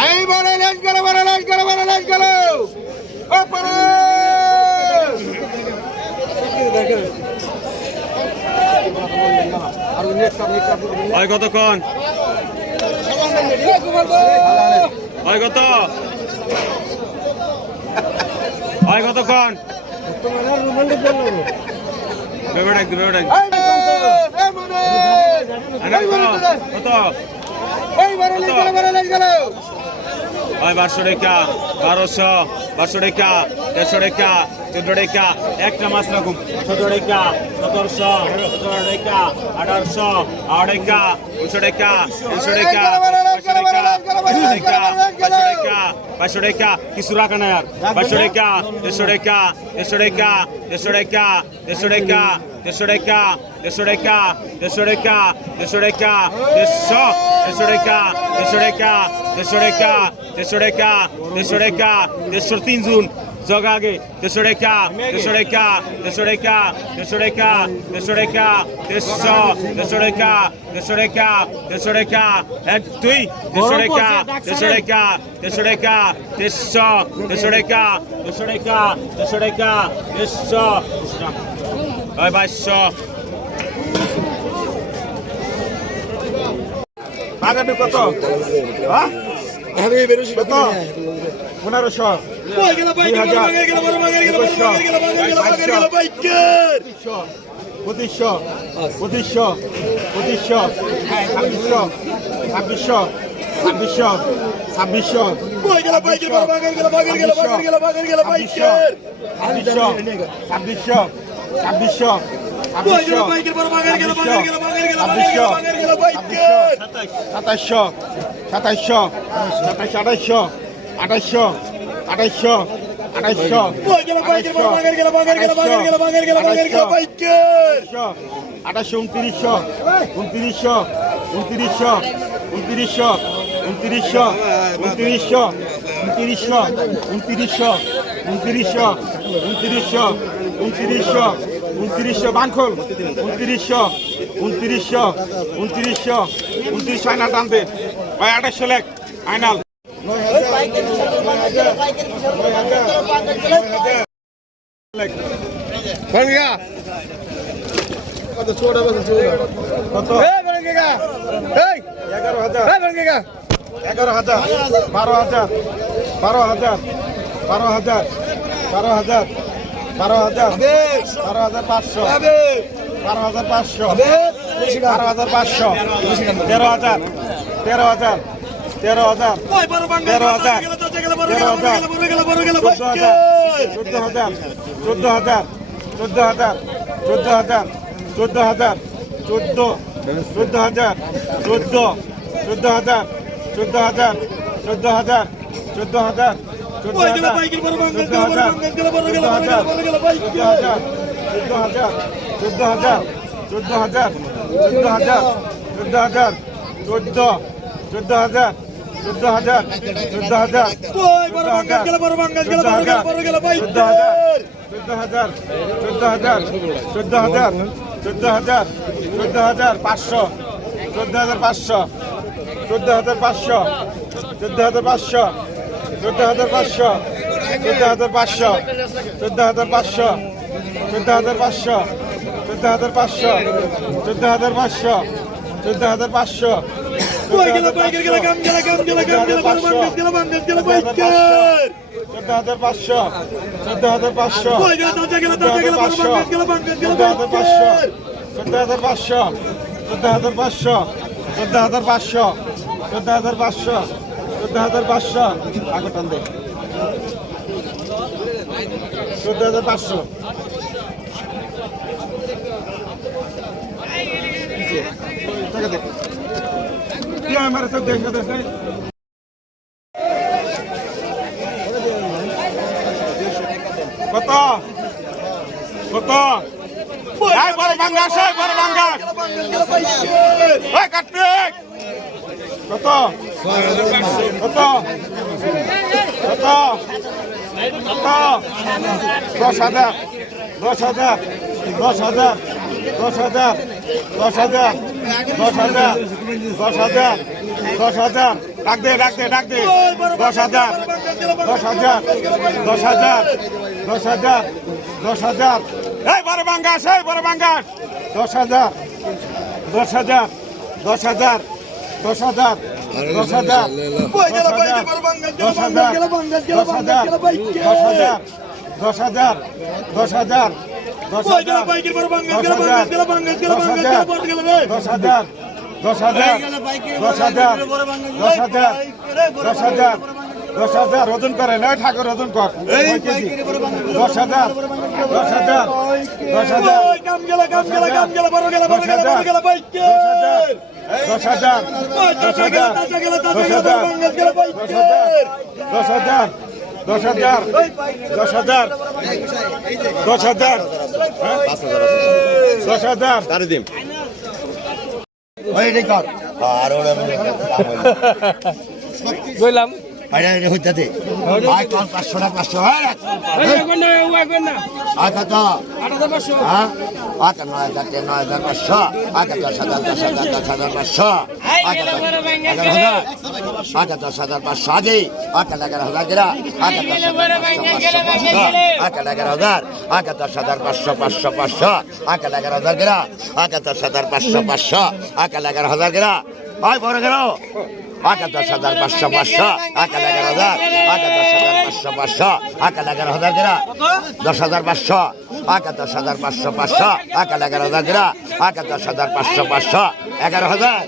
I বড় লাশ গেল বড় লাশ গেল বড় লাশ গেল। ওপরে। হয় কতক্ষণ হয় কত? হয় কতক্ষণ বেবে ডাক বেবে ডাক বারোশো রেখা বারোশো বারোশো রেখা দেড়শো রেখা চোদ্দ রেখা একটা মাছ রাখুন। চোদ্দ রেখা সতেরোশো সতেরো রেখা আঠারোশো আড় রেখা দুশো রেখা তিনশো পাঁচশো টাকা পাঁচশো টাকা পাঁচশো টাকা কিছু রাখা না আর পাঁচশো টাকা দেড়শো টাকা দেড়শো টাকা দেড়শো টাকা দেড়শো টাকা দেড়শো টাকা দেড়শো টাকা দেড়শো টাকা দেড়শো টাকা দেড়শো দেড়শো টাকা দেড়শো টাকা দেড়শো টাকা দেড়শো টাকা দেড়শো টাকা দেড়শো তিন জুন Zogage, দেড়শো রেখা দেড়শো রেখা দেড়শো রেখা দেড়শো রেখা দেড়শো রেখা দেড়শো দেড়শো রেখা দেড়শো রেখা দেড়শো রেখা এক দুই দেড়শো রেখা দেড়শো রেখা দেড়শো রেখা দেড়শো দেড়শো রেখা দেড়শো রেখা দেড়শো রেখা দেড়শো বাইশশো আগামী কত হ্যাঁ আমি বেরোছি কত পনেরোশো পঁচিশশো পঁচিশশো পঁচিশশো ছাব্বিশশো ছাব্বিশশো ছাব্বিশশো ছাব্বিশশো ছাব্বিশশো ছাব্বিশশো সাতাইশশো সাতাইশশো সাতাইশশো সাতাইশশো আঠাইশশো আঠাইশশো আঠাইশশো আঠাশশো উনত্রিশশো উনত্রিশশো উনত্রিশশো উনত্রিশশো উনত্রিশশো উনত্রিশশো উনত্রিশশো উনত্রিশশো উনত্রিশশো উনত্রিশশো উনত্রিশশো উনত্রিশশো বানখোল উনত্রিশশো উনত্রিশশো উনত্রিশশো উনত্রিশশো আয়না টানবে ভাই আঠাশশো লেখ আয়নাল कौन गया तो छोड़ा बस छोड़ा কত এ বড়গেগা এই 11000 এ বড়গেগা 11000 12000 12000 12000 12000 12000 12500 12500 12500 13500 13000 13000 তেরো হাজার তেরো হাজার তেরো হাজার চোদ্দ হাজার চোদ্দ হাজার চোদ্দ হাজার চোদ্দ হাজার চোদ্দ হাজার চোদ্দ চোদ্দ হাজার চোদ্দ চোদ্দ হাজার চোদ্দ হাজার চোদ্দ হাজার চোদ্দ হাজার চোদ্দ হাজার চোদ্দ হাজার চোদ্দ হাজার চোদ্দ হাজার চোদ্দ হাজার চোদ্দ হাজার চোদ্দ হাজার চোদ্দ হাজার চোদ্দ চোদ্দ হাজার চোদ্দ হাজার চোদ্দ হাজার চোদ্দ হাজার চোদ্দ হাজার চোদ্দ হাজার চোদ্দ হাজার চোদ্দ হাজার পাঁচশো চোদ্দ হাজার পাঁচশো চোদ্দ হাজার পাঁচশো চোদ্দ হাজার পাঁচশো চোদ্দ হাজার পাঁচশো চোদ্দ হাজার পাঁচশো চোদ্দ হাজার পাঁচশো চোদ্দ হাজার পাঁচশো চোদ্দ হাজার পাঁচশো চোদ্দ হাজার পাঁচশো চোদ্দ হাজার পাঁচশো আগে টান দে চোদ্দ হাজার পাঁচশো টাকা দে কি আমার সব দেখে দেখে কত কত এই বড় বাঙ্গাস এই বড় বাঙ্গাস এই কার্তিক কত কত কত কত দশ হাজার দশ হাজার দশ হাজার দশ হাজার দশ হাজার দশ হাজার দশ হাজার দশ হাজার ডাক দে ডাক দে ডাক দে দশ হাজার দশ হাজার দশ হাজার দশ হাজার দশ হাজার এই বড় বাঙ্গাস এই বড় বাঙ্গাস দশ হাজার দশ হাজার দশ হাজার দশ হাজার দশ হাজার দশ হাজার দশ হাজার দশ হাজার দশ হাজার দশ হাজার। দশ হাজার। দশ হাজার। দশ হাজার। দশ হাজার। দশ হাজার। ওজন করে নয় ঠাকুর ওজন কর। দশ হাজার। দশ হাজার। দশ হাজার। দশ হাজার। দশ হাজার। দশ হাজার। দশ হাজার। দশ হাজার দশ হাজার দশ হাজার দশ হাজার। তারে দিম আর ওরা বললাম আরে রে হইতাতে আয় কাল 500 টাকা 500 আয় এখন না ও এখন না আয় কত 8500 হ্যাঁ আয় কত 9000 9500 আয় কত 10000 10000 আয় কত 10000 আয় কত 10000 আগে আয় কত 11000 গেরা আয় কত 10000 আয় কত 11000 আয় কত 10500 500 500 আয় কত 11000 গেরা আয় কত 10500 500 আয় কত 11000 গেরা আয় বড় গেরা আকা দশ হাজার পাঁচশো পাঁচশো আকা এগারো হাজার আকা দশ হাজার পাঁচশো পাঁচশো আকা এগারো হাজার গেরা দশ হাজার পাঁচশো আকা দশ হাজার পাঁচশো পাঁচশো আকা এগারো হাজার গেরা আকা দশ হাজার পাঁচশো পাঁচশো এগারো হাজার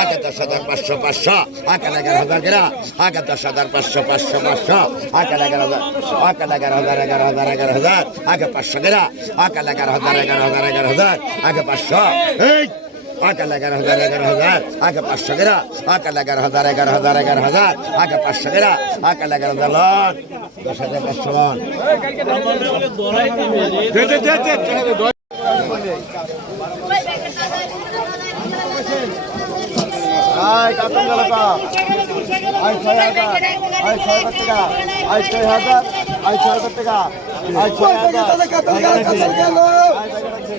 আকা দশ হাজার পাঁচশো পাঁচশো আকা এগারো হাজার গেরা আকা দশ হাজার পাঁচশো পাঁচশো পাঁচশো আকা এগারো হাজার আকা এগারো হাজার এগারো হাজার এগারো হাজার আগে পাঁচশো গেরা আকা এগারো হাজার এগারো হাজার এগারো হাজার আগে পাঁচশো এই আকাল এগারো হাজার এগারো হাজার আগে পাঁচশো গেরা আকাল এগারো হাজার এগারো হাজার এগারো হাজার আগে পাঁচশো গেরা আকাল এগারো হাজার লন দশ হাজার পাঁচশো লন আয় কাতন গেলকা আয় ছয় হাজার আয় ছয় হাজার টাকা। আয় ছয় হাজার আয় ছয় হাজার টাকা। আয় ছয় হাজার।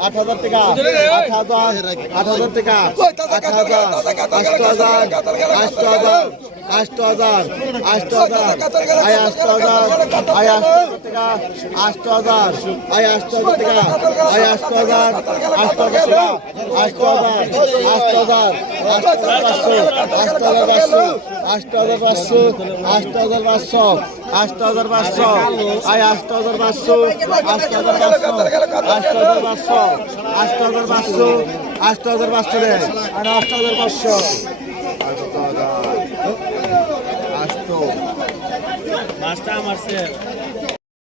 আট হাজার টাকা আট হাজার আট হাজার টাকা আট হাজার আষ্ট হাজার আষ্ট হাজার আষ্ট হাজার আষ্ট হাজার আয় আষ্ট হাজার আয় আষ্ট হাজার টাকা আষ্ট হাজার আয় আষ্ট হাজার টাকা আয় আষ্ট হাজার আষ্ট হাজার টাকা আষ্ট হাজার আষ্ট হাজার আষ্ট হাজার পাঁচশো আষ্ট হাজার পাঁচশো আষ্ট হাজার পাঁচশো আষ্ট হাজার পাঁচশো আয় আষ্ট হাজার পাঁচশো আষ্ট হাজার পাঁচশো আষ্ট হাজার পাঁচশো আষ্ট হাজার পাঁচশো আষ্ট হাজার পাঁচশো রে আর আষ্ট হাজার পাঁচশো আষ্ট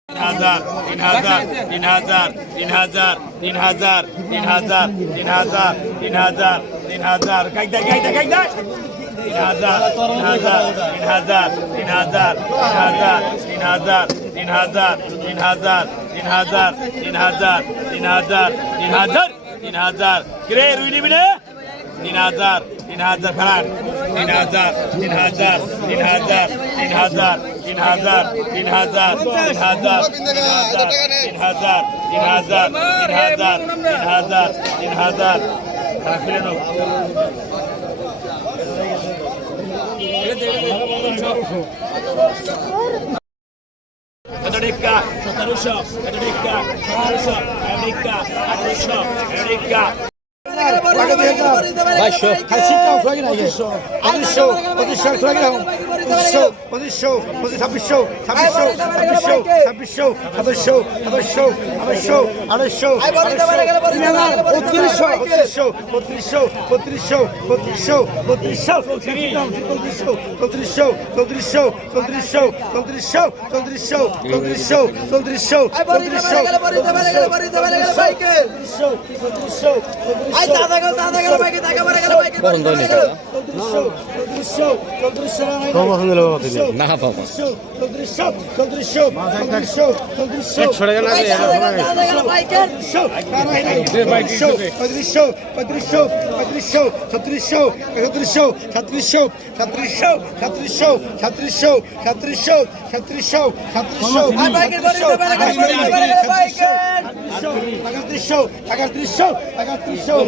হাজার তিন হাজার তিন হাজার তিন হাজার তিন হাজার তিন হাজার তিন হাজার তিন হাজার তিন হাজার কাইদা কাইদা কাইদা তিন হাজার তিন হাজার তিন হাজার তিন হাজার তিন হাজার তিন হাজার তিন হাজার তিন হাজার তিন হাজার তিন হাজার তিন হাজার তিন হাজার কিরে রুই নিবি না তিন হাজার তিন হাজার খান তিন হাজার তিন হাজার তিন হাজার তিন হাজার তিন হাজার তিন হাজার তিন হাজার তিন হাজার তিন হাজার তিন হাজার তিন হাজার তিন হাজার রাখলে নাও। America, সতেরোশো আমেরিকা সতেরোশো আমেরিকা আঠারোশো আমেরিকা বাইশশো পঁচিশশো পঁচিশশো পঁচিশশো পঁচিশশো পঁচিশশো পঁচিশ ছাব্বিশশো ছাব্বিশশো ছাব্বিশশো ছাব্বিশশো সাতাশশো সাতাশশো আড়াইশো আড়াইশো বত্রিশশো বত্রিশশো বত্রিশশো বত্রিশশো বত্রিশশো বত্রিশশো চৌত্রিশশো চৌত্রিশশো চৌত্রিশশো চৌত্রিশশো চৌত্রিশশো চৌত্রিশশো চৌত্রিশশো চৌত্রিশশো চৌত্রিশশো চৌত্রিশশো চৌত্রিশশো চৌত্রিশশো না বাবা চৌত্রিশশো পঁয়ত্রিশশো ছত্রিশশো একত্রিশশো সাতত্রিশশো সাতত্রিশশো সাতত্রিশশো সাতত্রিশশো সাতত্রিশশো সাতত্রিশশো সাতত্রিশশো একত্রিশশো একত্রিশশো একত্রিশশো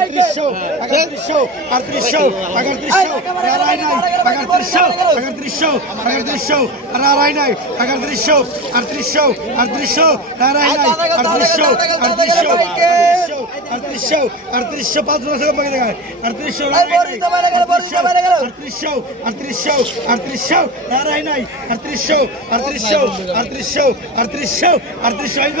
একত্রিশশো একত্রিশশো আটত্রিশশো একত্রিশশো একত্রিশশো একত্রিশশো একত্রিশশো রায় নাই টাকার দৃশ্য আর দৃশ্য আর দৃশ্য রায় নাই আর দৃশ্য আর দৃশ্য আর দৃশ্য আর দৃশ্য পাঁচ মাসে পাখি দেখায় আর দৃশ্য আর দৃশ্য আর দৃশ্য আর দৃশ্য রায় নাই আর দৃশ্য আর দৃশ্য আর দৃশ্য আর দৃশ্য আর দৃশ্য আইব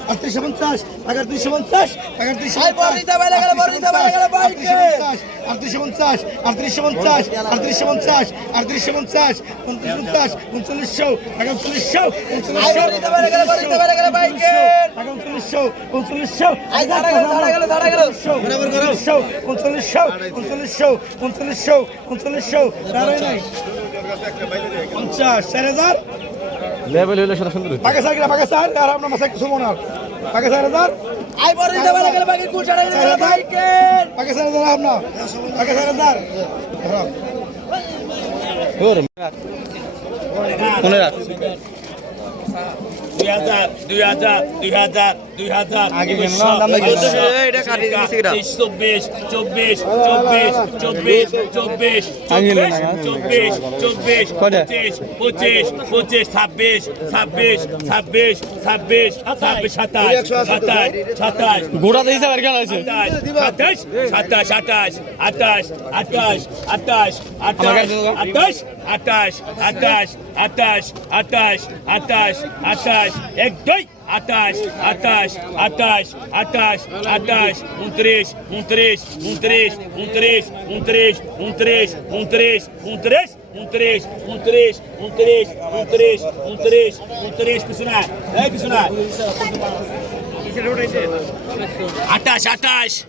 গো একাত্রিশশো পঞ্চাশ পঞ্চাশ আটত্রিশশো পঞ্চাশ একাত্রিশশো পঞ্চাশ একাত্রিশশো আটত্রিশশো পঞ্চাশ আটত্রিশশো পঞ্চাশ আটত্রিশশো পঞ্চাশ আটত্রিশশো পঞ্চাশ উনত্রিশ পঞ্চাশ উনচল্লিশশো একাউনচল্লিশশো উনচল্লিশশো উনচল্লিশশো উনচল্লিশশো উনচল্লিশশো উনচল্লিশশো উনচল্লিশশো উনচল্লিশশো দাঁড়াই নাই পঞ্চাশ চার হাজার। লেভেল হলে সেটা সুন্দর পাকিস্তান কিনা পাকিস্তান আর আমরা মাসে কিছু মনে হয় পাকিস্তান হাজার আই বড় দিতে পারে গেলে বাকি কুল চাড়া গেলে মাইকেল পাকিস্তান হাজার আমরা পাকিস্তান হাজার। ওর কোনে রাখ 2000 2000 2000 দুই হাজার তেইশ চব্বিশ চব্বিশ চব্বিশ চব্বিশ চব্বিশ চব্বিশ চব্বিশ চব্বিশ পঁচিশ পঁচিশ পঁচিশ ছাব্বিশ ছাব্বিশ ছাব্বিশ ছাব্বিশ ছাব্বিশ সাতাশ সাতাশ সাতাশ গোড়া দিয়েছে আর কেন আছে সাতাশ সাতাশ আঠাশ আঠাশ আঠাশ আঠাশ আঠাশ আঠাশ আঠাশ আঠাশ আঠাশ আঠাশ আঠাশ আঠাশ এক দুই। atrás, atrás, atrás, atrás, atrás, um três, um três, um três, um três, um três, um três, um três, um três, um três, um três, um três, um três, um três, um três, pressionar, é pressionar. Atrás, atrás.